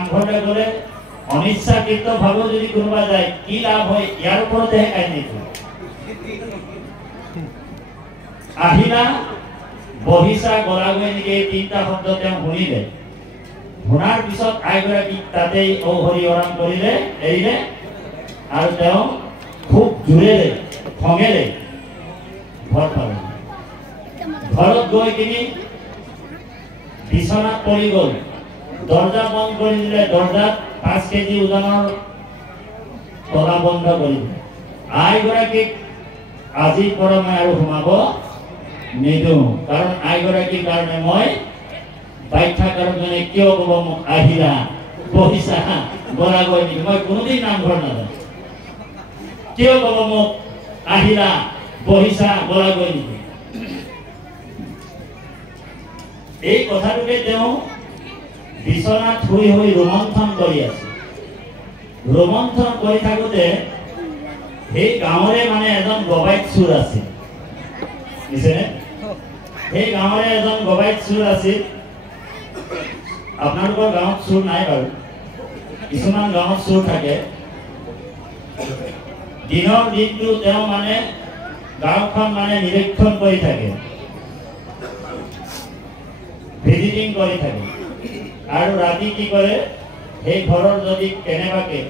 নামঘৰলৈ গ'লে অনিচ্ছাকৃত ভাৱেও যদি কোনোবা যায় কি লাভ হয় ইয়াৰ ওপৰতেহে কাহিনীটো। আহিলা বহিছা গলাগৈ নেকি এই তিনিটা শব্দ তেওঁ শুনিলে। শুনাৰ পিছত আইগৰাকীক তাতেই হৰি হৰণ কৰিলে, এৰিলে আৰু তেওঁ খুব জোৰেৰে খঙেৰে ঘৰ পালে। ঘৰত গৈ কিনি বিছনাত পৰি গ'ল, দৰ্জা বন্ধ কৰি দিলে, দৰ্জাত 5 কেজি ওজনৰ তলা বন্ধ কৰি দিলে। আইগৰাকীক আজিৰ পৰা মই আৰু সোমাব নিদিওঁ, কাৰণ আইগৰাকীৰ কাৰণে মই বাখ্যাকাৰজনে কিয় ক'ব মোক আহিলা বহিছা গলাগৈ নেকি, মই কোনোদিন নামঘৰ নাযাওঁ। কিয় ক'ব মোক আহিলা বহিছা গলাগৈ নেকি। এই কথাটোকে তেওঁ বিছনাত শুই শুই ৰোমন্থন কৰি আছে। ৰোমন্থন কৰি থাকোঁতে সেই গাঁৱৰে মানে এজন গবাইত চোৰ আছিল, বুজিছেনে? সেই গাঁৱৰে এজন গবাইত চোৰ আছিল। আপোনালোকৰ গাঁৱত চোৰ নাই বাৰু, কিছুমান গাঁৱত চোৰ থাকে। দিনৰ দিনটো তেওঁ মানে গাঁওখন মানে নিৰীক্ষণ কৰি থাকে, ভিজিটিং কৰি থাকে, আৰু ৰাতি কি কৰে সেই ঘৰৰ যদি কেনেবাকে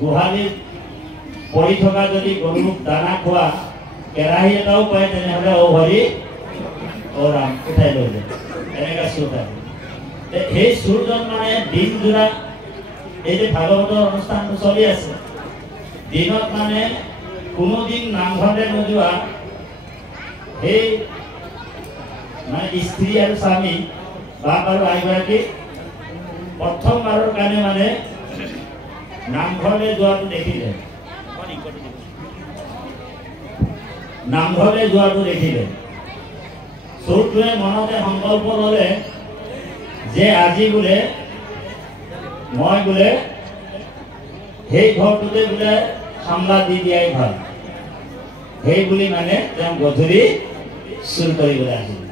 গোহালিত পৰি থকা যদি গৰুক দানা খোৱা কেৰাহী এটাও পায় তেনেহ'লে হৰি ৰাম উঠাই লৈ যায়, এনেকুৱা চোৰ থাকে। সেই চোৰজন মানে দিন জোৰা এই যে ভাগৱতৰ অনুষ্ঠানটো চলি আছে, দিনত মানে কোনোদিন নামঘৰলৈ নোযোৱা সেই মানে স্ত্ৰী আৰু স্বামী বাপ আৰু আইগৰাকী প্ৰথমবাৰৰ কাৰণে মানে নামঘৰলৈ যোৱাটো দেখিলে, নামঘৰলৈ যোৱাটো দেখিলে। চোৰটোৱে মনতে সংকল্প ল'লে যে আজি বোলে মই বোলে সেই ঘৰটোতে বোলে হামলা দি দিয়াই ভাল, সেই বুলি মানে তেওঁ গধূলি চুৰ কৰিবলৈ আহিল।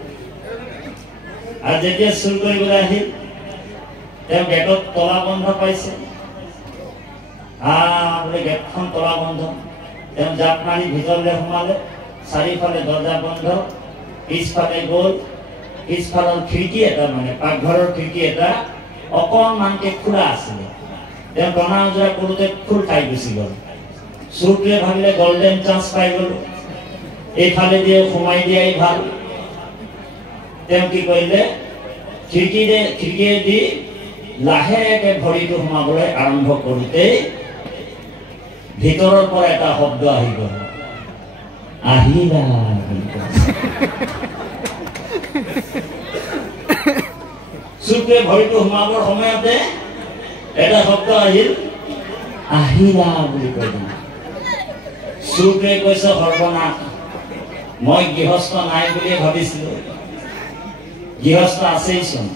আৰু যেতিয়া চুৰ কৰিবলৈ আহিল তেওঁ গেটত তলা বন্ধ পাইছে, বোলে গেটখন তলা বন্ধ। তেওঁ জাপ মাৰি ভিতৰলৈ সোমালে, চাৰিওফালে দৰ্জা বন্ধ, পিছফালে গ'ল, পিছফালৰ খিৰিকী এটা মানে পাকঘৰৰ খিৰিকী এটা অকণমানকে খোলা আছিলে, তেওঁ টনা উজৰা কৰোঁতে খোল খাই গুচি গ'ল। চোৰটোৱে ভাবিলে গল্ডেন চান্স পাই গ'লো, এইফালে দিয়ে সোমাই দিয়াই ভাল। তেওঁ কি কৰিলে, খিৰিকীয়েদি লাহেকে ভৰিটো সোমাবলৈ আৰম্ভ কৰোঁতেই ভিতৰৰ পৰা এটা শব্দ আহি গ'ল, আহিলা। চোৰটোৱে ভৰিটো সোমাবৰ সময়তে এটা শব্দ আহিল, আহিলা বুলি কৈ দিলে। চোৰটোৱে কৈছে সৰ্বনাশ, মই গৃহস্থ নাই বুলিয়ে ভাবিছিলোঁ, গৃহস্থ আছেইচোন।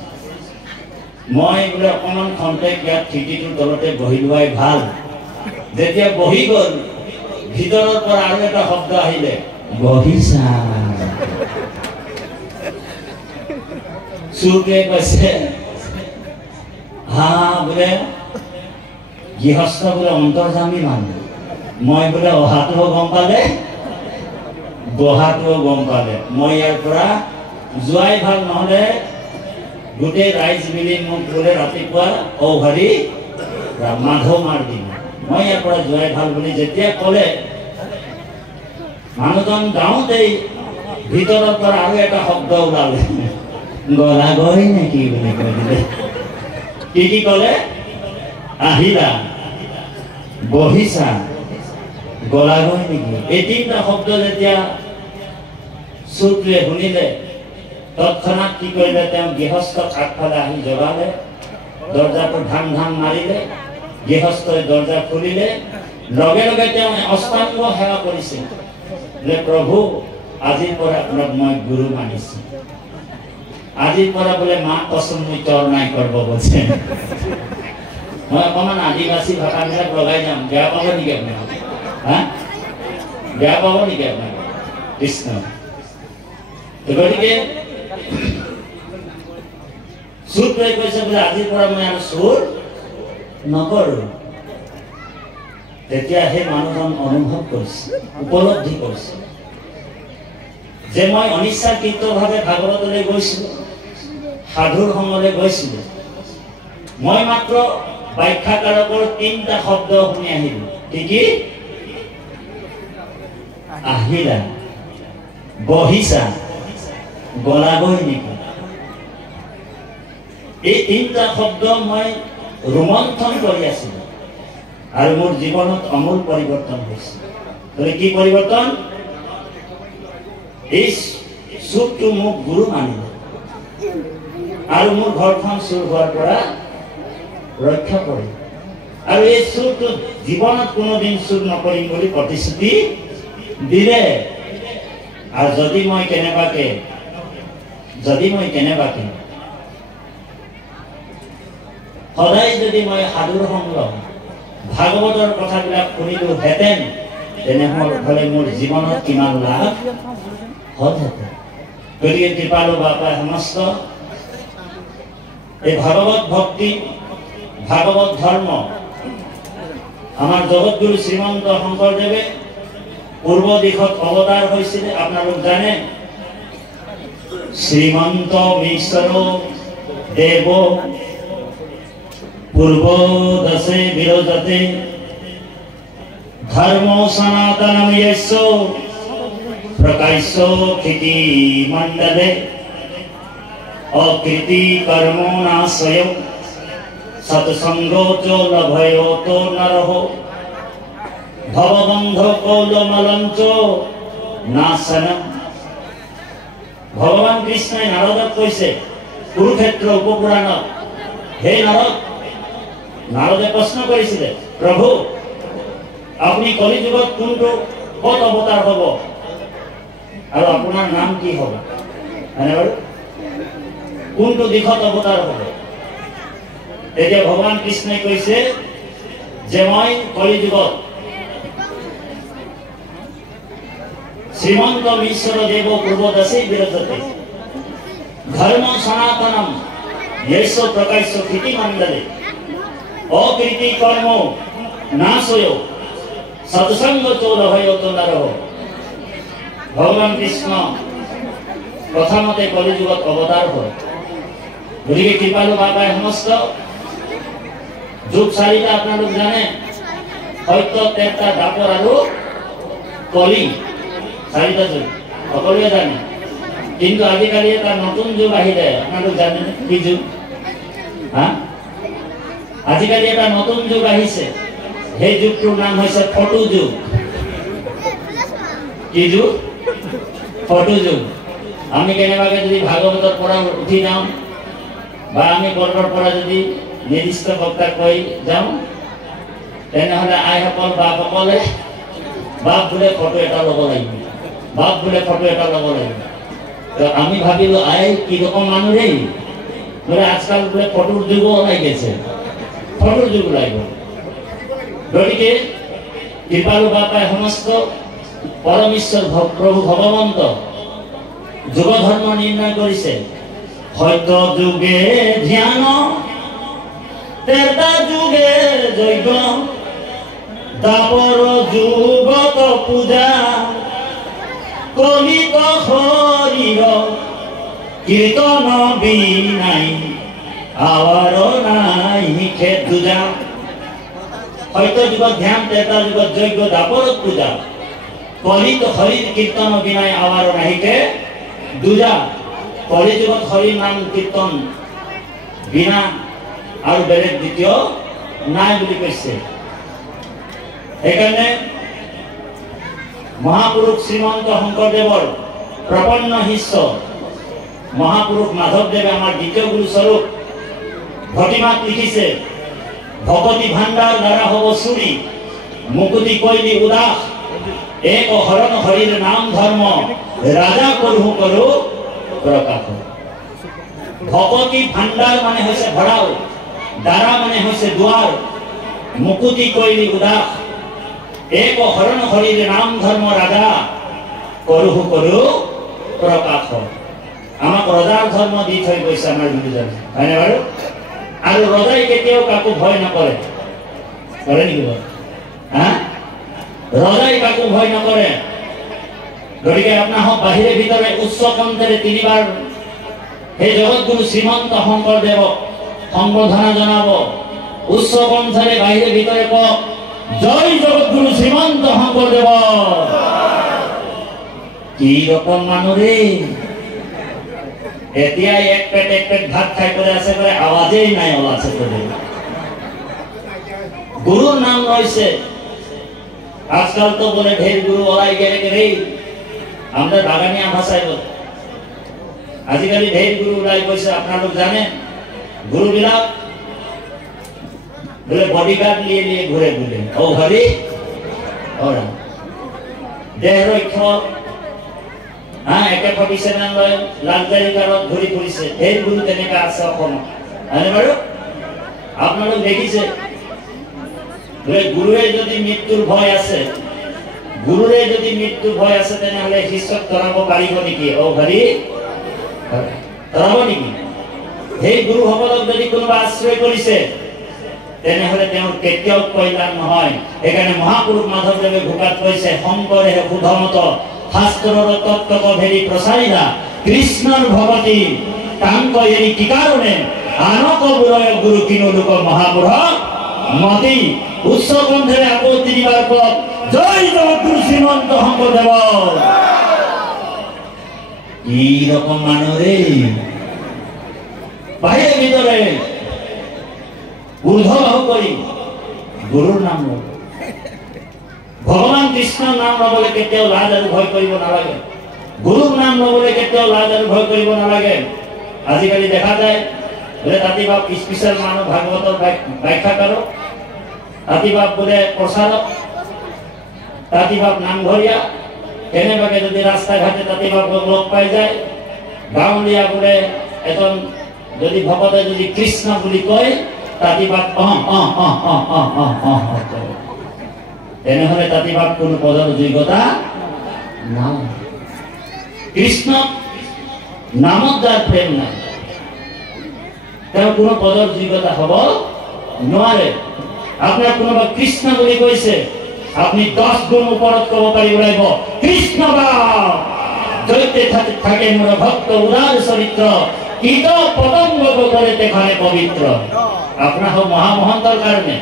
মই বোলে অকণমান খন্তেক ইয়াত খিৰিকীটোৰ তলতে বহি লোৱাই ভাল। যেতিয়া বহি গ'ল ভিতৰৰ পৰা আৰু এটা শব্দ আহিলে, বহিছা। চোৰটোৱে কৈছে বোলে গৃহস্থ বোলে অন্তৰ্যামী মানুহ, মই বোলে অহাটোও গম পালে বহাটোও গম পালে, মই ইয়াৰ পৰা যোৱাই ভাল, নহ'লে গোটেই ৰাইজ মিলি মোক বোলে ৰাতিপুৱা হৰি মাধৱ মাৰ দিম, মই ইয়াৰ পৰা যোৱাই ভাল বুলি যেতিয়া ক'লে, মানুহজন যাওঁতেই ভিতৰৰ পৰা আৰু এটা শব্দ ওলালে, গলাগৈ নেকি বুলি কৈ দিলে। কি ক'লে, আহিলা বহিছা গলাগৈ নেকি। এই তিনিটা শব্দ যেতিয়া চোৰটোৱে শুনিলে তৎক্ষণাৎ কি কৰিলে, তেওঁ গৃহস্থক আগফালে আহি জগালে, দৰ্জাটো ধাম ধাম মাৰিলে, গৃহস্থই দৰ্জা খুলিলে, লগে লগে তেওঁ অষ্টাংগ সেৱা কৰিছে যে প্ৰভু আজিৰ পৰা আপোনাক মই গুৰু মানিছোঁ, আজিৰ পৰা বোলে মা কচম মই চৰ নাই কৰিব বলছে। মই অকণমান আদিবাসী ভাষাবিলাক লগাই যাম, বেয়া পাব নেকি আপোনাক? বেয়া পাব নেকি আপোনাক? কৃষ্ণ। গতিকে চোৰটোৱে কৈছে বোলে আজিৰ পৰা মই আৰু চোৰ নকৰোঁ, তেতিয়া সেই মানুহজন অনুভৱ কৰিছে, উপলব্ধি কৰিছে যে মই অনিচ্ছাকৃতভাৱে ভাগৱতলৈ গৈছিলোঁ, সাধুৰ সংগলৈ গৈছিলোঁ। মই মাত্ৰ ব্যাখ্যাকাৰকৰ 3টা শব্দ শুনি আহিলোঁ। কি? আহিলা, বহিছা, গলাগৈ নেকি? এই 3টা শব্দ মই ৰোমন্থন কৰি আছিলোঁ আৰু মোৰ জীৱনত আমূল পৰিৱৰ্তন হৈছে। তাহলে কি পৰিৱৰ্তন? এই চুৰটো মোক গুৰু মানিলে আৰু মোৰ ঘৰখন চুৰ হোৱাৰ পৰা ৰক্ষা কৰিলে। আৰু এই চুৰটো জীৱনত কোনোদিন চুৰ নকৰিম বুলি প্ৰতিশ্ৰুতি দিলে। আৰু যদি মই কেনেবাকে সদায় যদি মই সাধুৰ সংগ ভাগৱতৰ কথাবিলাক শুনিলোহেঁতেন, তেনেহ'লে মোৰ জীৱনত কিমান লাভ হ'লহেঁতেন। গতিকে কৃপালু বাপাই সমস্ত এই ভাগৱত ভক্তি, ভাগৱত ধৰ্ম আমাৰ জগতগুৰু শ্ৰীমন্ত শংকৰদেৱে পূৰ্ব দিশত অৱতাৰ হৈছিলে। আপোনালোক জানে, শ্ৰীমন্ত মিশ্ৰ দেৱ পূর্ব দশে বিরজতে ধর্ম সনাতনম যস্য প্রকাশ্য ক্ষিতি মণ্ডলে অকৃতি কর্ম নাশয় সৎসঙ্গ চ লভয় তো নরহ ভববন্ধ কৌলমলঞ্চ নাশনম। ভগবান কৃষ্ণই নারদক কৈছে কুৰুক্ষেত্ৰ উপপুৰাণত, হে নাৰদ, নাৰদে প্ৰশ্ন কৰিছিলে, প্ৰভু আপুনি কলিযুগত কোনটো ক'ত অৱতাৰ হ'ব আৰু আপোনাৰ নাম কি হ'ব? হয়নে বাৰু? কোনটো দিশত অৱতাৰ হ'ব? তেতিয়া ভগৱান কৃষ্ণই কৈছে যে মই কলিযুগত শ্ৰীমন্ত মিশ্ৰ দেৱ পূৰ্বদশে বিৰজতে ধৰ্ম সনাতনম যস্য প্ৰকাশ্য ক্ষিতি মণ্ডলে অকৃতি কর্ম নাশয় সৎসঙ্গ চ লভয় তো নরহ। ভগবান কৃষ্ণ প্রথমতে কলিযুগত অবতার হয়। গতিকে কৃপালু বাবাই সমস্ত যুগ 4টা আপোনালোক জানে, সত্য, ত্ৰেতা, দ্বাপৰ আৰু কলি, 4টা যুগ সকলোৱে জানে। কিন্তু আজিকালি এটা নতুন যুগ আহিলে, আপোনালোক জানে কি যুগ? আজিকালি এটা নতুন যুগ আহিছে, সেই যুগটোৰ নাম হৈছে ফটো যুগ। কি যুগ? ফটো যুগ। আমি কেনেবাকে যদি ভাগৱতৰ পৰা উঠি যাওঁ বা আমি ক'ৰবাৰ পৰা যদি নিৰ্দিষ্ট বক্তা কৈ যাওঁ, তেনেহ'লে আইসকল বাপসকলে বাপ বোলে ফটো এটা ল'ব লাগিব, বাপ বোলে ফটো এটা ল'ব লাগিব। আমি ভাবিলো আই কি ৰকম মানুহ দেই, বোলে আজকাল বোলে ফটোৰ যুগো ওলাই গেছে, ফটোৰ যুগ ওলাই গ'ল। গতিকে কৃপালু বাপাই সমস্ত পৰমেশ্বৰ প্ৰভু ভগৱন্ত যুগ ধৰ্ম নিৰ্ণয় কৰিছে। সত্য যুগে ধ্যান, ত্ৰেতা যুগে যজ্ঞ, দ্বাপৰ যুগত পূজা, কলিত শৰীৰ কীৰ্তন বিনাই আৱাৰ নাই খেত দুজা। সত্য যুগত ধ্যান, ত্ৰেতা যুগত যজ্ঞ, দ্বাপৰত পূজা, কলিত হৰিৰ কীৰ্তন বিনাই আৱাৰ নাহিকে দুজা। কলি যুগত হৰিৰ নাম কীৰ্তন বিনা আৰু বেলেগ দ্বিতীয় নাই বুলি কৈছে। সেইকাৰণে মহাপুৰুষ শ্ৰীমন্ত শংকৰদেৱৰ প্ৰপন্ন শিষ্য মহাপুৰুষ মাধৱদেৱে আমাৰ দ্বিতীয় গুৰুস্বৰূপ ভটিমাত লিখিছে, ভকতি ভাণ্ডাৰ দ্বাৰা হ'ব চুৰি, মুকুতি কৈলি উদাস, এক হৰণ হৰিৰ নাম ধৰ্ম, ৰাজা কৰোঁ কৰোঁ প্ৰকাশ। ভকতি ভাণ্ডাৰ মানে হৈছে ভঁৰাল, দ্বাৰা মানে হৈছে দুৱাৰ, মুকুতি কৈলি উদাস, এক হৰণ হৰিৰ নাম ধৰ্ম, ৰাজা কৰোঁ কৰোঁ প্ৰকাশ। আমাক ৰজাৰ ধৰ্ম দি থৈ গৈছে আমাৰ গুৰুজনে, হয়নে বাৰু? আৰু ৰজাই কেতিয়াও কাকো ভয় নকৰে। কৰে নেকি হা ৰজাই কাকো ভয় নকৰে গতিকে আপোনাক বাহিৰে ভিতৰে উচ্চ কণ্ঠেৰে তিনিবাৰ সেই জগতগুৰু শ্ৰীমন্ত শংকৰদেৱক সম্বৰ্ধনা জনাব উচ্চ কণ্ঠেৰে বাহিৰে ভিতৰে কওক জয় জগতগুৰু শ্ৰীমন্ত শংকৰদেৱ কি রকম মানুরে এতিয়া এক পেট ভাত খাই করে আছে করে আওয়াজেই নাই ওলাছে করে গুরুর নাম রয়েছে আজকাল তো বলে ঢের গুরু ওলাই গেলে রে আমরা বাগানিয়া ভাষায় বলে আজিকালি ঢের গুরু ওলাই কইছে আপনারা লোক জানেন গুরু বিলাক বলে বডিগার্ড নিয়ে নিয়ে ঘুরে ঘুরে ও হরি ওরা দেহ রক্ষক হ্যাঁ একে 47 লয় লাক্সারি কারত ঘুরি ফুরিছে ঢের গুরু তেনেকা আছে অসমত হয়নে বাৰু আপোনালোক দেখিছে বলে গুৰুৰে যদি মৃত্যুৰ ভয় আছে গুৰুৰে যদি মৃত্যুৰ ভয় আছে তেনেহলে শিষ্যক তৰাব পাৰিব নেকি ও হৰি তৰাব নেকি সেই গুৰু সকলক যদি কোনোবা আশ্ৰয় কৰিছে তেনেহলে তেওঁৰ কেতিয়াও কল্যাণ নহয় এখানে মহাপুৰুষ মাধৱদেৱে ভোকাত কৈছে শংকৰে শুদ্ধমত শাস্ত্ৰৰ তত্ত্বক ভেৰি প্ৰচাৰিলা কৃষ্ণৰ ভগতি তাংক এৰি কি কাৰণে আনক বুৰয় গুৰু কিনো লোক মহাপুৰুষ মতি উচ্চ কণ্ঠেৰে আকৌ তিনিবাৰ কওক জয় জগতগুৰু শ্ৰীমন্ত শংকৰদেৱ কি ৰকম মানুহে বাহিৰে ভিতৰে ঊৰ্ধ্ববাহু কৰি গুৰুৰ নাম লব ভগৱান কৃষ্ণৰ নাম লবলৈ কেতিয়াও লাজ আৰু ভয় কৰিব নালাগে গুৰুৰ নাম লবলৈ কেতিয়াও লাজ আৰু ভয় কৰিব নালাগে আজিকালি দেখা যায় বোলে তাতিবাপ স্পেচিয়েল মানুহ ভাগৱতৰ ব্যাখ্যা কৰক তাতিবাপ বোলে প্ৰচাৰক তাতিবাপ নামঘৰীয়া কেনেবাকে যদি ৰাস্তা ঘাটে তাতিবাপক লগ পাই যায় গাঁৱলীয়া বোলে এজন যদি ভকতে যদি কৃষ্ণ বুলি কয় তাতিবাপ তেনেহলে তাতিবাপ কোনো পদৰ যোগ্যতা নাই কৃষ্ণ নামত যাৰ প্ৰেম নাই তেওঁ কোনো পদৰ যোগ্যতা হ'ব নোৱাৰে আপোনাৰ কোনোবা কৃষ্ণ বুলি কৈছে আপনি 10 গুণ ওপৰত ক'ব পাৰিব লাগিব কৃষ্ণ বা জয়তে থাকে মোৰ ভক্ত উদাৰ চৰিত্ৰ কীট পতঙ্গ করে তেখানে পবিত্র আপনার মহামহন্তর কারণে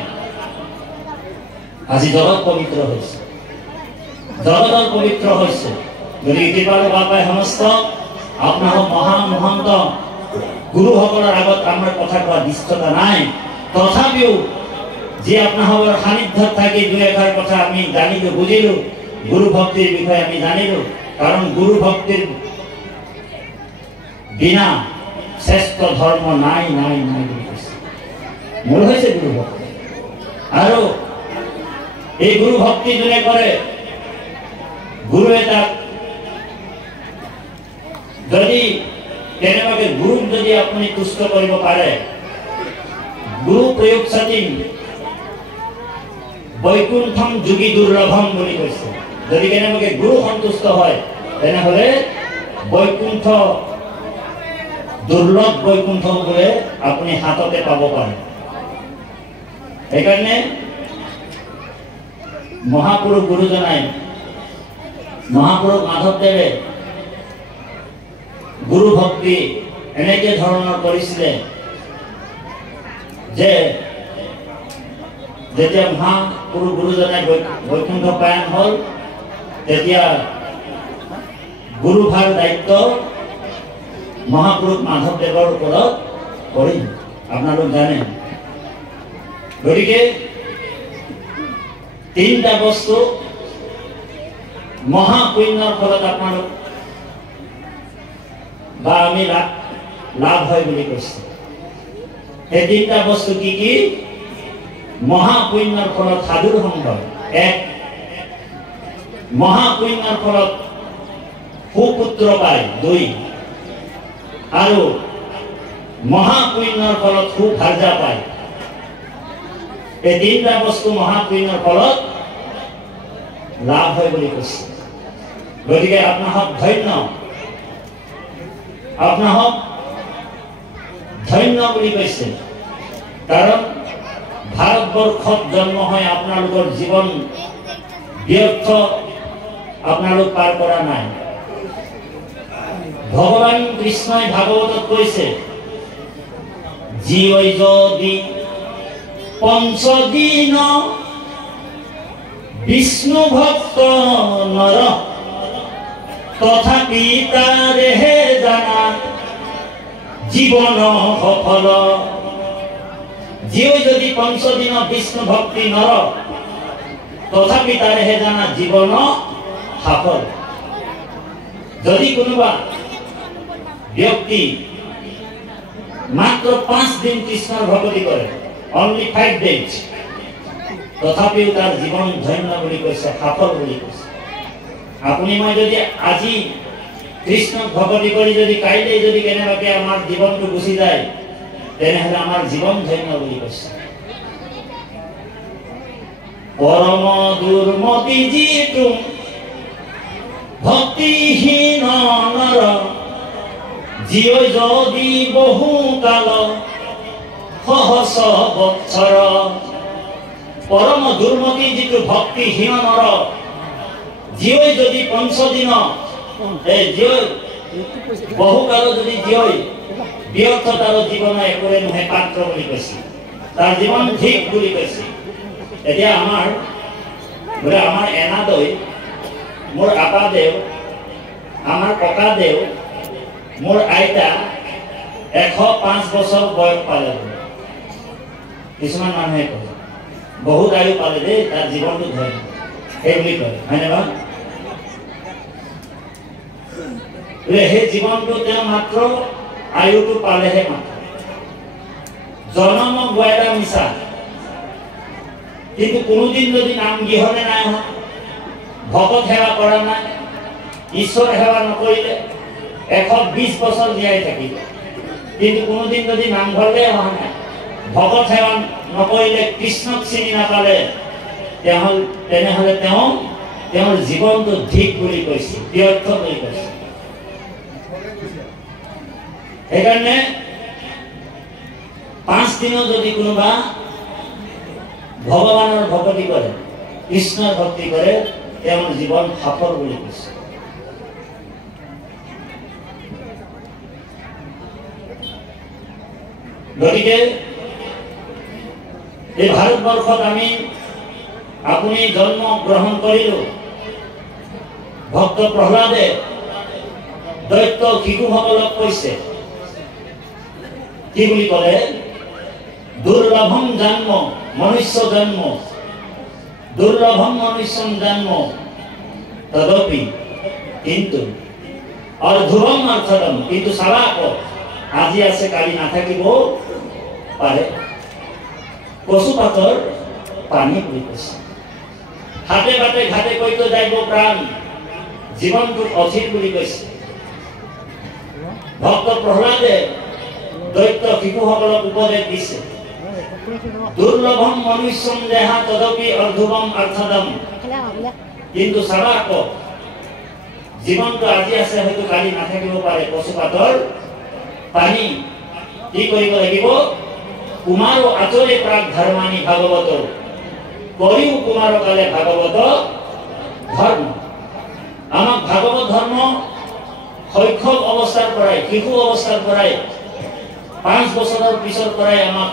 আজি জগৎ পবিত্র হয়েছে জগৎ পবিত্র হয়েছে যদি কৃপালু বাপাই সমস্ত আপনার মহামহন্ত গুরু সকলের আগত আমার কথা কোৱা দৃষ্টতা নাই তথাপিও যে আপনাৰ সান্নিধ্যত থাকি দুই এষাৰ কথা আমি জানিলো বুঝিলো গুরু ভক্তির বিষয়ে আমি জানিলো কারণ গুরু ভক্তির বিনা শ্রেষ্ঠ ধর্ম নাই নাই নাই মূল হয়েছে গুরু ভক্তি আর এই গুরু ভক্তি যোনে করে গুরুয়ে তাক যদি কেনেবাকে গুরুক যদি আপনি তুষ্ট কৰিব পাৰে গুরু প্রয়োগ সতীম বৈকুণ্ঠম যোগী দুর্লভম বুলি কৈছে যদি কেনেবাকে গুরু সন্তুষ্ট হয় তেনেহলে বৈকুণ্ঠ দুর্লভ বৈকুণ্ঠ বলে আপনি হাততে পাব পারেন এখানে মহাপুরুষ গুরুজনাই মহাপুরুষ মাধৱদেৱে গুৰু ভক্তি এনেকে ধৰণৰ কৰিছিলে যে যেতিয়া মহাপুৰুষ গুৰুজনাই বৈকুণ্ঠ পায়ন হল তেতিয়া গুৰুভাৰ দায়িত্ব মহাপুৰুষ মাধৱদেৱৰ ওপৰত পৰিল আপোনালোক জানে গতিকে তিনিটা বস্তু মহাপুণ্যৰ ফলত আপোনালোক বা আমি লাভ হয় বুলি কৈছে এই তিনিটা বস্তু কি কি মহাপুণ্যৰ ফলত সাধুৰ সংগ এক মহাপুণ্যৰ ফলত সুপুত্ৰ পায় দুই আৰু মহাপুণ্যৰ ফলত সুভাৰ্যা পায় এই তিনিটা বস্তু মহাপুণ্যৰ ফলত লাভ হয় বুলি কৈছে গতিকে আপোনাক ধন্য আপোনাক ধন্য বুলি কৈছে কাৰণ ভাৰত ভাৰতবৰ্ষত জন্ম হয় আপোনালোকৰ জীৱন ব্যৰ্থ আপোনালোক পাৰ কৰা নাই। ভগৱান কৃষ্ণই ভাগৱতত কৈছে, জীৱ যদি পঞ্চদিন বিষ্ণু ভক্ত নৰ, তথাপি তাৰেহে জানা জীবন সফল। জীৱ যদি পঞ্চদিন বিষ্ণু ভক্তি নৰ, তথাপি তাৰেহে জানা জীবন সফল। যদি কোনোবা ব্যক্তি মাত্ৰ 5 দিন কৃষ্ণৰ ভক্তি কৰে, only 5 days, তথাপিও তাৰ জীৱন ধন্য বুলি কৈছে, সফল বুলি কৈছে। আপুনি মই যদি আজি কৃষ্ণক ভক্তি কৰি যদি কাইলৈ যদি কেনেবাকে আমাৰ জীৱনটো গুচি যায়, তেনেহলে আমাৰ জীৱন ধন্য বুলি কৈছে। পৰম দুৰ্মতি যিটো ভক্তিহীন নৰ, জীৱ যদি বহু কাল সহস্ৰ বৎসৰ। পৰম দুৰ্মতি যিটো ভক্তিহীন নৰ, জীৱ যদি পঞ্চদিন বহু কাল যদি জীৱ ব্যৰ্থতাৰ জীৱন একোৰে নহয় পাত্ৰ বুলি কৈছে, তাৰ জীৱন ঠিক বুলি কৈছে। এতিয়া আমাৰ এনাদৈ, মোৰ আপাদেউ, আমাৰ ককাদেউ, মোৰ আইতা 105 বছৰ বয়স পালে। কিছুমান মানুহে কয় বহুত আয়ু পালে দেই, তাৰ জীৱনটো ধন্য, সেই বুলি কয়, হয়নে বা? সেই জীৱনটো তেওঁ মাত্ৰ আয়ুটো পালেহে মাত্ৰ। জন্ম গোৱাইটা মিছা, কিন্তু কোনোদিন যদি নাম গৃহণে নাই হোৱা, ভকত সেৱা কৰা নাই, ঈশ্বৰ সেৱা নকৰিলে 120 বছৰ জীয়াই থাকিব, কিন্তু কোনোদিন যদি নামঘৰলে অহা নাই, ভকত সেৱা নকৰিলে, কৃষ্ণক চিনি নাপালে, তেনেহলে তেওঁৰ জীৱনটো ধিক বুলি কৈছে, ব্যৰ্থ বুলি কৈছে। সেইকাৰণে 5 দিনো যদি কোনোবা ভগৱানৰ ভক্তি কৰে, কৃষ্ণৰ ভক্তি কৰে, তেওঁৰ জীৱন সফল বুলি কৈছে। গতিকে এই ভাৰতবৰ্ষত আপুনি জন্ম গ্ৰহণ কৰিলো। ভক্ত প্ৰহ্লাদে দৈত্য শিশুসকলক কৈছে, কি বুলি ক'লে? দুৰ্লভম জন্ম মনুষ্য জন্ম, দুৰ্লভম মনুষ্য জন্ম, তদপি কিন্তু অৰ্ধুবম অৰ্থদম, কিন্তু চাবা আকৌ আজি আছে কালি নাথাকিব পাৰে। পশুপাতৰ পানী বুলি কৈছে। হাতে বাটে ঘাটে কৈতো যাইব প্ৰাণ, জীৱনটো অথিৰ বুলি কৈছে। ভক্ত প্ৰহ্লাদে দৈত্য শিশুসকলক উপদেশ দিছে, দুৰ্লভম মনুষ্যম দেহা তদপি অৰ্ধুবম অৰ্থদম, কিন্তু চাবা আকৌ জীৱনটো আজি আছে হয়তো কালি নাথাকিব পাৰে। পশুপাতৰ পানী কি কৰিব লাগিব? কুমাৰ আচৰে প্ৰাক ধৰ্মানি ভাগৱত, কৰিও কুমাৰ কালে ভাগৱত ধৰ্ম। আমাক ভাগৱত ধৰ্ম শৈশৱ অৱস্থাৰ পৰাই, শিশু অৱস্থাৰ পৰাই, 5 বছৰৰ পিছৰ পৰাই আমাক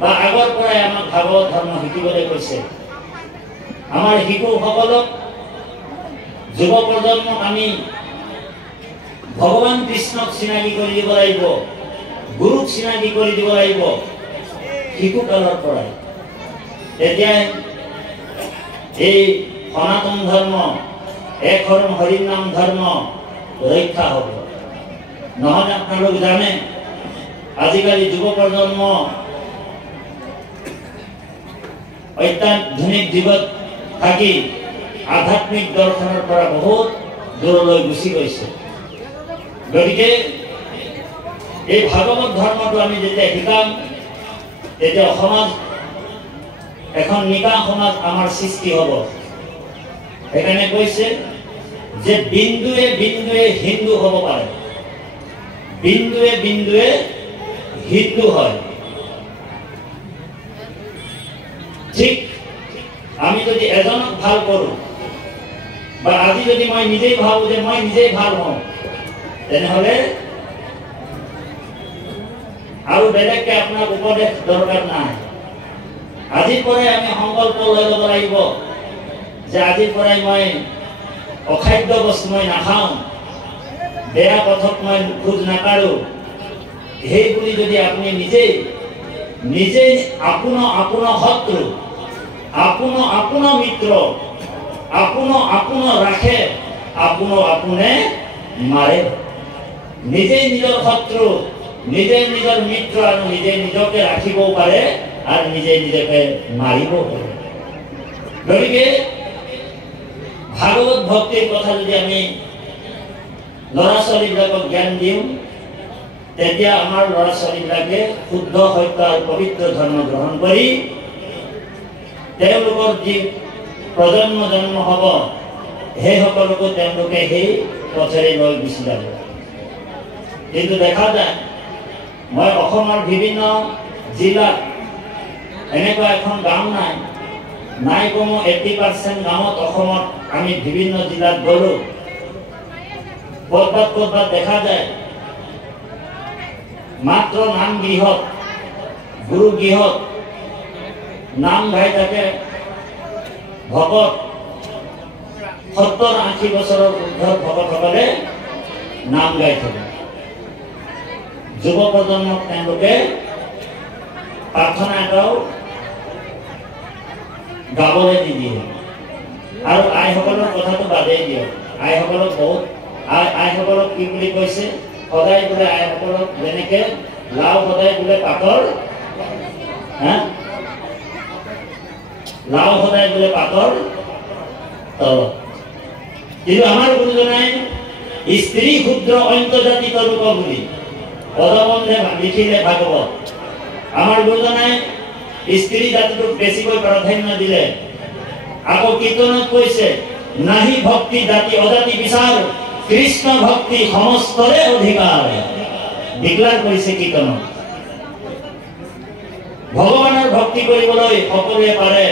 বা আগৰ পৰাই আমাক ভাগৱত ধৰ্ম শিকিবলৈ কৈছে। আমাৰ শিশুসকলক, যুৱ প্ৰজন্মক আমি ভগৱান কৃষ্ণক চিনাকি কৰি দিব লাগিব, গুৰুক চিনাকি কৰি দিব লাগিব শিশুকালৰ পৰাই। তেতিয়াই এই সনাতন ধৰ্ম, এক হৰিৰ নাম ধৰ্ম ৰক্ষা হ'ব। নহলে আপোনালোক জানে আজিকালি যুৱ প্ৰজন্ম অত্যাধুনিক যুগত থাকি আধ্যাত্মিক দৰ্শনৰ পৰা বহুত দূৰলৈ গুচি গৈছে। গতিকে এই ভাগৱত ধৰ্মটো আমি যেতিয়া শিকাম, তেতিয়া সমাজ, এখন নিকা সমাজ আমাৰ সৃষ্টি হ'ব। সেইকাৰণে কৈছে যে বিন্দুৱে বিন্দুৱে হিন্দু হ'ব পাৰে, বিন্দুৱে বিন্দুৱে হিন্দু হয়। ঠিক আমি যদি এজনক ভাল কৰোঁ বা আজি যদি মই নিজেই ভাবোঁ যে মই নিজেই ভাল হওঁ, তেনেহ'লে আৰু বেলেগকে আপোনাক উপদেশ দৰকাৰ নাই। আজিৰ পৰাই আমি সংকল্প লৈ ল'ব লাগিব যে আজিৰ পৰাই মই অখাদ্য বস্তু মই নাখাওঁ, বেয়া পথত মই খোজ নাকাঢ়োঁ। সেই বুলি যদি আপুনি নিজেই আপোন শত্ৰু, আপোন মিত্ৰ, আপোন ৰাখে, আপোনে মাৰে। নিজেই নিজৰ শত্ৰু, নিজেই নিজৰ মিত্ৰ আৰু নিজে নিজকে ৰাখিবও পাৰে আৰু নিজে নিজকে মাৰিবও পাৰে। গতিকে ভাগৱত ভক্তিৰ কথা যদি আমি ল'ৰা ছোৱালীবিলাকক জ্ঞান দিওঁ, তেতিয়া আমাৰ ল'ৰা ছোৱালীবিলাকে শুদ্ধ সত্য আৰু পবিত্ৰ ধৰ্ম গ্ৰহণ কৰি তেওঁলোকৰ যি জন্ম হ'ব, সেইসকলকো তেওঁলোকে সেই পথেৰে লৈ গুচি যাব। কিন্তু দেখা যায় মই অসমৰ বিভিন্ন জিলাত এনেকুৱা এখন গাঁও নাই কমেও 80% গাঁৱত অসমত আমি বিভিন্ন জিলাত গ'লোঁ। ক'ৰবাত দেখা যায় মাত্ৰ নাম গৃহত, গুৰু গৃহত নাম গাই থাকে ভকত, 70-80 বছৰৰ ঊৰ্ধ্বৰ ভকতসকলে নাম গাই থাকে। যুৱ প্ৰজন্মক তেওঁলোকে প্ৰাৰ্থনা এটাও গাবলৈ নিদিয়ে। আৰু আইসকলৰ কথাটো বাদেই দিয়ক, আইসকলক কি বুলি কৈছে, সদায় বোলে আইসকলক যেনেকে লাও সদায় বোলে পাতৰ, লাও সদায় বোলে পাতৰ তলত। কিন্তু আমাৰ গুৰুজনাই স্ত্ৰী ক্ষুদ্ৰ অন্তৰ্জাতি তৰূপ বুলি পদবন্ধে লিখিলে ভাগৱত। আমাৰ গুৰুজনাই স্ত্ৰী জাতিটোক বেছিকৈ প্ৰাধান্য দিলে। আকৌ কীৰ্তনত কৈছে নাহি ভক্তি জাতি অজাতি বিচাৰ, কৃষ্ণ ভক্তি সমস্তৰে অধিকাৰ। ডিক্লাৰ কৰিছে কীৰ্তনত। ভগৱানৰ ভক্তি কৰিবলৈ সকলোৱে পাৰে,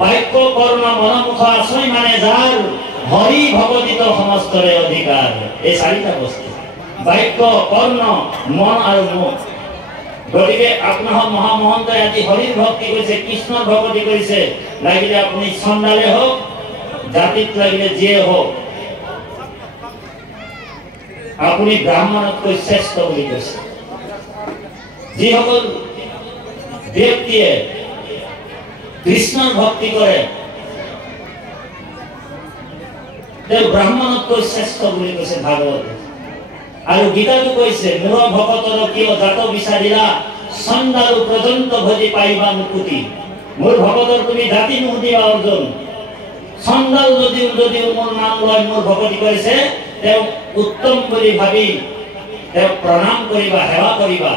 বাক্য কৰ্ণ মনমুখ আশ্ৰয় মানে যাৰ, হৰি ভগৱতীত সমস্তৰে অধিকাৰ। এই চাৰিটা বস্তু, বাক্য কৰ্ণ মন আৰু মুখ। গতিকে আপোনাক মহামহন্তই আজি হৰিৰ ভক্তি কৰিছে, কৃষ্ণৰ ভক্তি কৰিছে, লাগিলে আপুনি চণ্ডালে হওক, জাতিত লাগিলে যিয়ে হওক, আপুনি ব্ৰাহ্মণতকৈ শ্ৰেষ্ঠ বুলি কৈছে। যিসকল ব্যক্তিয়ে কৃষ্ণৰ ভক্তি কৰে তেওঁ ব্ৰাহ্মণতকৈ শ্ৰেষ্ঠ বুলি কৈছে ভাগৱতে। আৰু গীতাটো কৈছে মোৰ ভকতৰ কিয় জাত বিচাৰিলা, চণ্ডালু পৰ্যন্ত ভজি পাইবা মুকুতি। মোৰ ভকতৰ তুমি জাতি নুসুধিবা অৰ্জুন, চণ্ডাল যদিও মোৰ নাম লয়, মোৰ ভকতি কৰিছে, তেওঁ উত্তম বুলি ভাবি তেওঁক প্ৰণাম কৰিবা, সেৱা কৰিবা।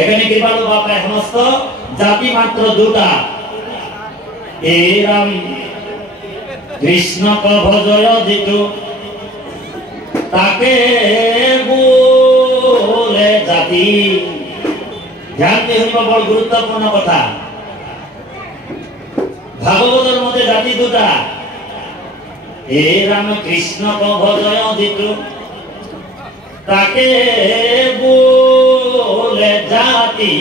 এখানে কৃপালু বাপায় সমস্ত জাতি মাত্র দুটা, এরাম কৃষ্ণক ভজয় যিটো তাকে বোলে জাতি। ধ্যান দিয়ে শুনিব, বড় গুরুত্বপূর্ণ কথা। ভাগবতের মধ্যে জাতি দুটা, এ রাম কৃষ্ণক ভজয় যিটো তাকে বোলে জাতি,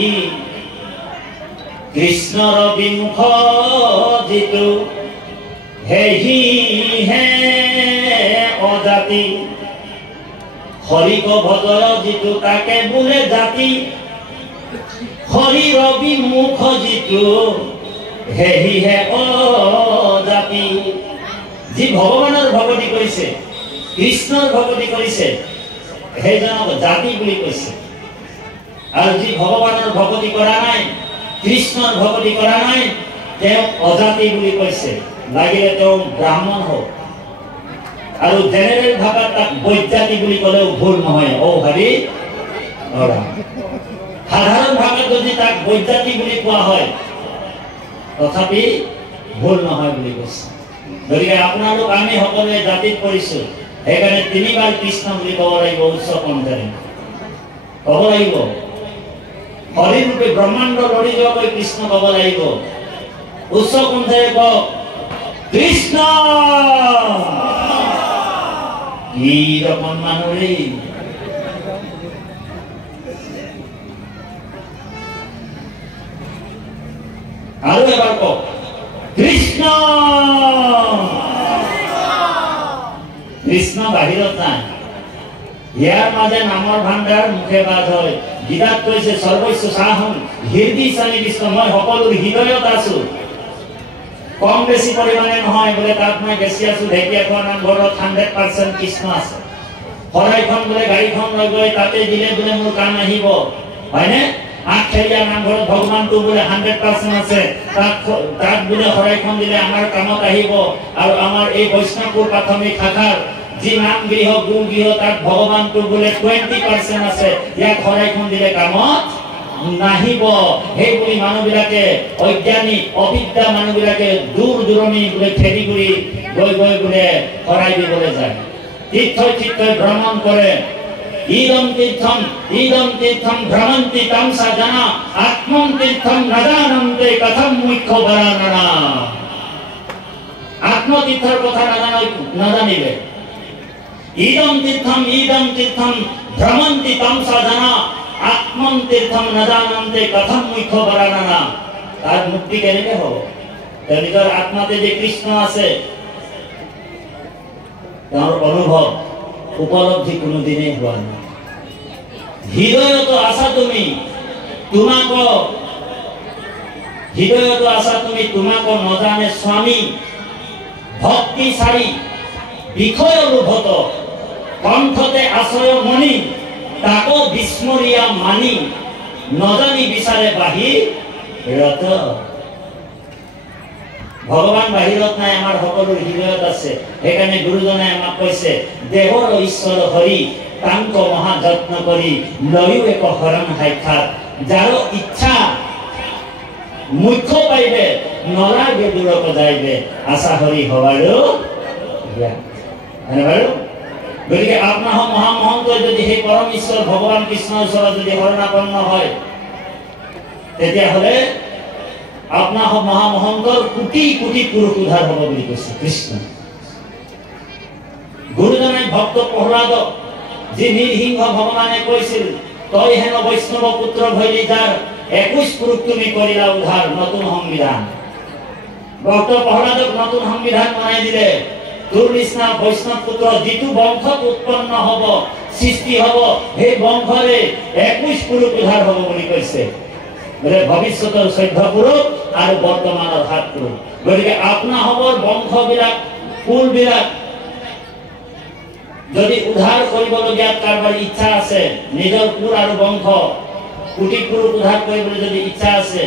কৃষ্ণৰ বিমুখ যিটো হেহি হে অজাতি। হৰিক ভজয় যিটো তাকে বোলে জাতি, হৰিৰ বিমুখ যিটো হেহি হে অজাতি। যি ভগৱানৰ ভকতি কৰিছে, কৃষ্ণৰ ভকতি কৰিছে, সেইজনক জাতি বুলি কৈছে। আৰু যি ভগৱানৰ ভকতি কৰা নাই, কৃষ্ণৰ ভকতি কৰা নাই, তেওঁক অজাতি বুলি কৈছে, লাগিলে তেওঁ ব্ৰাহ্মণ হওক। আৰু জেনেৰেল ভাষাত তাক বৈজাতি বুলি ক'লেও ভুল নহয়। ও হৰি সাধাৰণ ভাষাত যদি তাক বৈজাতি বুলি কোৱা হয়, তথাপি ভুল নহয় বুলি কৈছে। গতিকে আপোনালোক আমি সকলোৱে জাতিত পৰিছো, সেইকাৰণে তিনিবাৰ কৃষ্ণ বুলি ক'ব লাগিব, উচ্চ কণ্ঠেৰে ক'ব লাগিব। হৰিৰূপে ব্ৰহ্মাণ্ড লৰি যোৱাকৈ কৃষ্ণ ক'ব লাগিব। উচ্চ কণ্ঠেৰে কওক কৃষ্ণ। কি ৰকম মানুহ ৰে, আৰু এবাৰ কওক কৃষ্ণ। কৃষ্ণ বাহিৰত নাই, ইয়াৰ মাজে নামৰ ভাণ্ডাৰ মুখে বাজ হয়। গীতাত কৈছে সৰ্বস্ব সাহম হৃদয় সন্নিবিষ্ট, মই সকলোৰ হৃদয়ত আছো। কম বেছি পৰিমাণে নহয় বোলে তাত মই বেছি আছো। ঢেকীয়াখোৱা নামঘৰত 100% কৃষ্ণ আছে। শৰাইখন বোলে গাড়ীখন লৈ গৈ তাতে দিলে বোলে মোৰ কাম আহিব, হয়নে? আঠখেলীয়া নামঘৰত ভগৱানটো বোলে 100% আছে, তাত বোলে শৰাইখন দিলে আমাৰ কামত আহিব। আৰু আমাৰ এই বৈষ্ণৱপুৰ প্ৰাথমিক শাখাৰ যি নাম গৃহ গুৰু গৃহ তাত ভগৱানটো বোলে 20% আছে, ইয়াক শৰাইখন দিলে কামত নাহিব। সেইবুলি মানুহবিলাকে অজ্ঞানী অবিদ্যা মানুহবিলাকে দূৰ দূৰণি বোলে ঠেলি কৰি গৈ গৈ বোলে শৰাই দিবলৈ যায়। তীৰ্থ ভ্ৰমণ কৰে। ইদম তীৰ্থম ভ্ৰমন্তি তামসা জনা আত্মম তীৰ্থম নজানন্তে কথম মুখ্য বৰাননা। আত্মতীৰ্থৰ কথা নাজানিলে ইদম তীৰ্থম ভ্ৰমন্তি তামসা জনা আত্মম তীৰ্থম নজানন্তে কথম মুখ্য বৰাননা। তাৰ মুক্তি কেনেকে হ'ব? নিজৰ আত্মাতে যে কৃষ্ণ আছে তেওঁৰ অনুভৱ উপলব্ধি কোনোদিনেই হোৱা নাই। হৃদয়ত আছা তুমি, তোমাক নজানে স্বামী। ভক্তি সাৰি বিষয় অনুভূত কণ্ঠতে আশ্ৰয় মণি, তাকো বিস্মৰীয়া মানি নজানি বিচাৰে বাহিৰত। ভগৱান বাহিৰত নাই, আমাৰ সকলোৰ হৃদয়ত আছে। সেইকাৰণে গুৰুজনে আমাক কৈছে দেহৰ ঈশ্বৰ হৰি তাংক মহা যত্ন কৰি লয়ো এক হৰণ সাক্ষাৎ। যাৰ ইচ্ছা মুখ্য পাইবে নলাগে দূৰক যাইবে আশা হৰি হবাৰো বাৰু। গতিকে আপোনাৰ মহামহন্ত যদি সেই পৰম ঈশ্বৰ ভগৱান কৃষ্ণৰ ওচৰত যদি শৰণাপন্ন হয়, তেতিয়াহ'লে আপোনাৰ মহামহন্তৰ কোটি কোটি পুৰুষ উদ্ধাৰ হ'ব বুলি কৈছে কৃষ্ণ। গুৰুজনে ভক্ত প্ৰহ্লাদক যি নিৰ্সিংহ ভগৱানে কৈছিল তই হেন বৈষ্ণৱ পুত্ৰ ভৈলি যাৰ 21 পুৰুষ তুমি কৰিলা উদ্ধাৰ, নতুন সংবিধান। ভক্ত প্ৰহ্লাদক নতুন সংবিধান বনাই দিলে। তোৰ নিচিনা বৈষ্ণৱ পুত্ৰ যিটো বংশত উৎপন্ন হ'ব সৃষ্টি হ'ব, সেই বংশৰে 21 পুৰুষ উদ্ধাৰ হ'ব বুলি কৈছে। বোলে ভৱিষ্যতৰ 14 পুৰুষ আৰু বৰ্তমানৰ 7 পুৰুষ। গতিকে আপোনাসৱৰ বংশবিলাক কুলবিলাক যদি উদ্ধাৰ কৰিবলগীয়া কাৰোবাৰ ইচ্ছা আছে, নিজৰ কুল আৰু বংশ কোটি পুৰুষ উদ্ধাৰ কৰিবলৈ যদি ইচ্ছা আছে,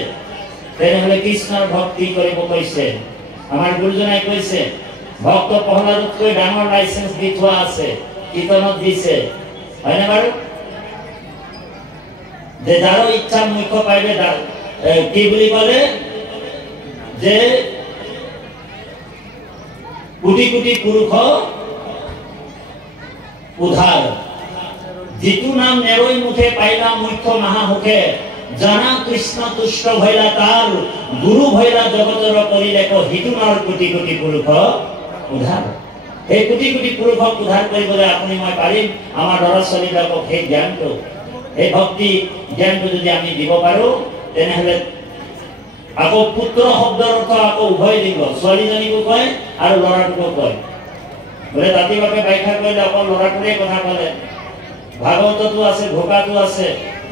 তেনেহ'লে কৃষ্ণৰ ভক্তি কৰিব কৈছে। আমাৰ গুৰুজনাই কৈছে ভক্ত প্ৰহ্লাদতকৈ ডাঙৰ লাইচেন্স দি থোৱা আছে, কীৰ্তনত দিছে, হয়নে বাৰু? যে যাৰ ইচ্ছা মুখ্য পাইবে কি বুলি ক'লে যে কোটি কোটি পুৰুষ উদ্ধাৰ। যিটো নাম নেৰৈ মুঠে পাইলা মুখ্য মহাসুখে, জানা কৃষ্ণ তুষ্ট ভৈলা তাৰ গুৰু ভৈলা জগতৰ কৰিলে সিটো নাৰ কোটি কোটি পুৰুষ উদ্ধাৰ। এই কোটি কোটি পুৰুষক উদ্ধাৰ কৰিবলৈ আপুনি মই পাৰিম। আমাৰ ল'ৰা ছোৱালীবিলাকক সেই জ্ঞানটো, এই ভক্তি জ্ঞানটো যদি আমি দিব পাৰোঁ, তেনেহ'লে আকৌ পুত্ৰ শব্দৰ অৰ্থ আকৌ উভয় লিংগ, ছোৱালীজনীকো কয় আৰু ল'ৰাটোকো কয়। বোলে তাঁতিবাকে ব্যাখ্যা কৰিলে অকল ল'ৰাটোৰে কথা ক'লে, ভাগৱততো আছে, ঘোকাতো আছে।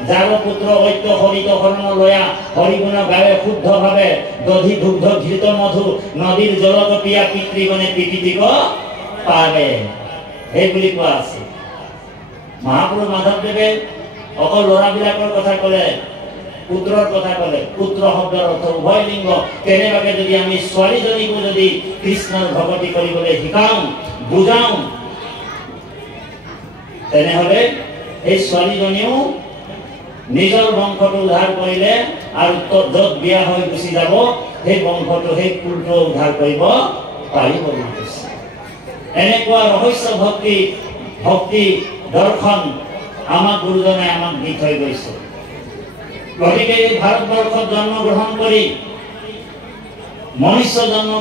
যাৰ পুত্ৰ ঐক্য হৰিত শৰণ লয়া, হৰিগুণ গাৱে শুদ্ধভাৱে, দধি দুগ্ধ ঘৃত মধু, নদীৰ জলত পিয়া পিতৃগণে পিপিতিব পাৰে, সেই বুলি কোৱা আছে। মহাপুৰুষ মাধৱদেৱে অকল ল'ৰাবিলাকৰ কথা ক'লে, পুত্ৰৰ কথা ক'লে। পুত্ৰ শব্দৰ অৰ্থ উভয় লিংগ। কেনেবাকে যদি আমি ছোৱালীজনীকো যদি কৃষ্ণৰ ভকতি কৰিবলৈ শিকাওঁ, বুজাওঁ, তেনেহ'লে এই ছোৱালীজনীও নিজৰ বংশটো উদ্ধাৰ কৰিলে আৰু য'ত বিয়া হৈ গুচি যাব, সেই বংশটো সেই কুলটো উদ্ধাৰ কৰিব পাৰিব বুলি কৈছে। এনেকুৱা ৰহস্য ভক্তি দৰ্শন আমাক গুৰুজনে আমাক দি থৈ গৈছে। গতিকে এই ভাৰতবৰ্ষত জন্মগ্ৰহণ কৰি মনুষ্য জন্ম